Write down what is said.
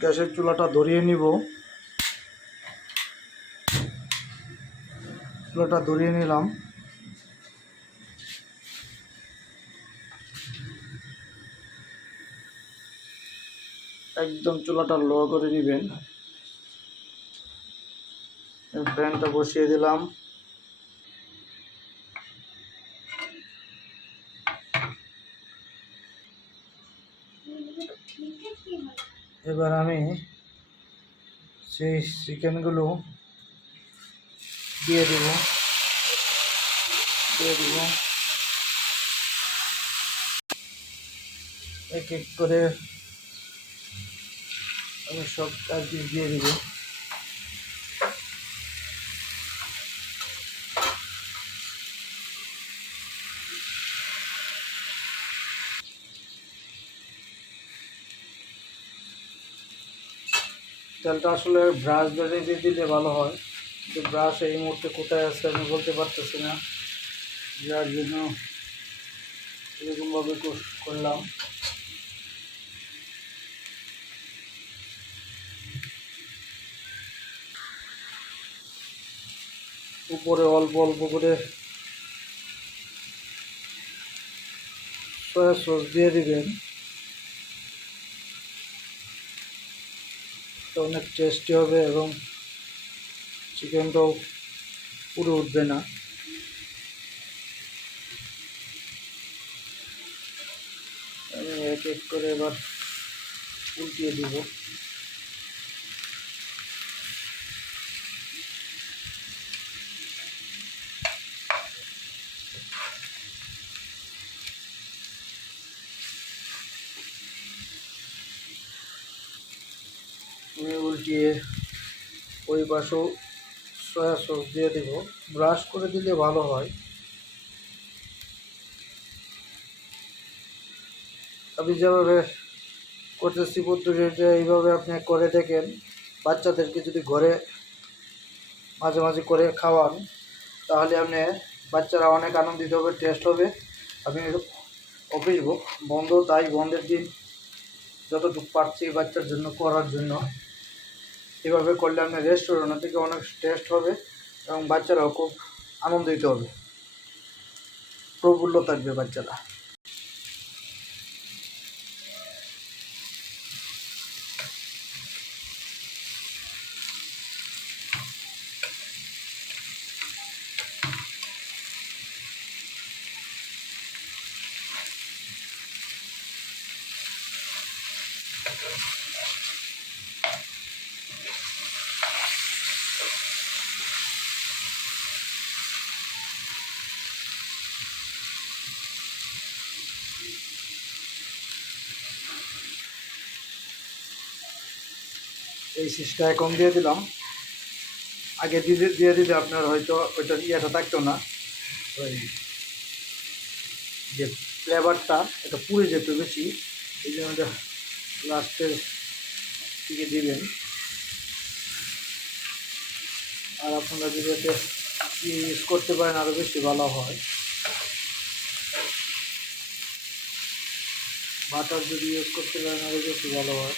গ্যাসের চুলাটা ধরিয়ে নিব। চুলাটা ধরিয়ে নিলাম। একদম চুলাটা লো করে দিবেন। ফ্যানটা বসিয়ে দিলাম। এবার আমি সেই চিকেনগুলো দিয়ে দিব। এক এক করে আমি সব পিস দিয়ে দিব। তেলটা আসলে ব্রাশ বেড়ে দিয়ে দিলে ভালো হয়, কিন্তু ব্রাশ এই মুহূর্তে কোথায় আছে আমি বলতে পারতেছি না, যার জন্য এরকমভাবে করলাম। উপরে অল্প অল্প করে সয়া সস দিয়ে দিবেন। অনেক টেস্টি হবে এবং চিকেনটাও পুরো উঠবে না। আমি এক এক করে এবার উল্টিয়ে দিব। আমি উল্টিয়ে ওই পাশেও সয়া সস দিয়ে দেব। ব্রাশ করে দিলে ভালো হয়। আমি যেভাবে করতেছি পদ্ধতিটা এইভাবে আপনি করে দেখেন। বাচ্চাদেরকে যদি ঘরে মাঝে মাঝে করে খাওয়ান তাহলে আপনি বাচ্চারা অনেক আনন্দিত হবে, টেস্ট হবে। আমি অফিস বন্ধ, তাই বন্ধের দিন যতটুকু পারছি বাচ্চার জন্য করার জন্য এভাবে করলে আপনার রেস্টুরেন্ট থেকে অনেক টেস্ট হবে এবং বাচ্চারাও খুব আনন্দিত হবে, প্রফুল্ল থাকবে বাচ্চারা। এই সিসটা এখন দিয়ে দিলাম। আগে দিয়ে দিলে আপনার হয়তো ওইটা ইয়েটা থাকতো না, ওই যে ফ্লেভারটা এটা পুড়ে যেত বেশি। এই জন্য লাস্টের দিকে দিবেন। আর আপনারা যদি এতে ইউজ করতে পারেন আরও বেশি ভালো হয়। বাটার যদি ইউজ করতে পারেন আরও বেশি ভালো হয়।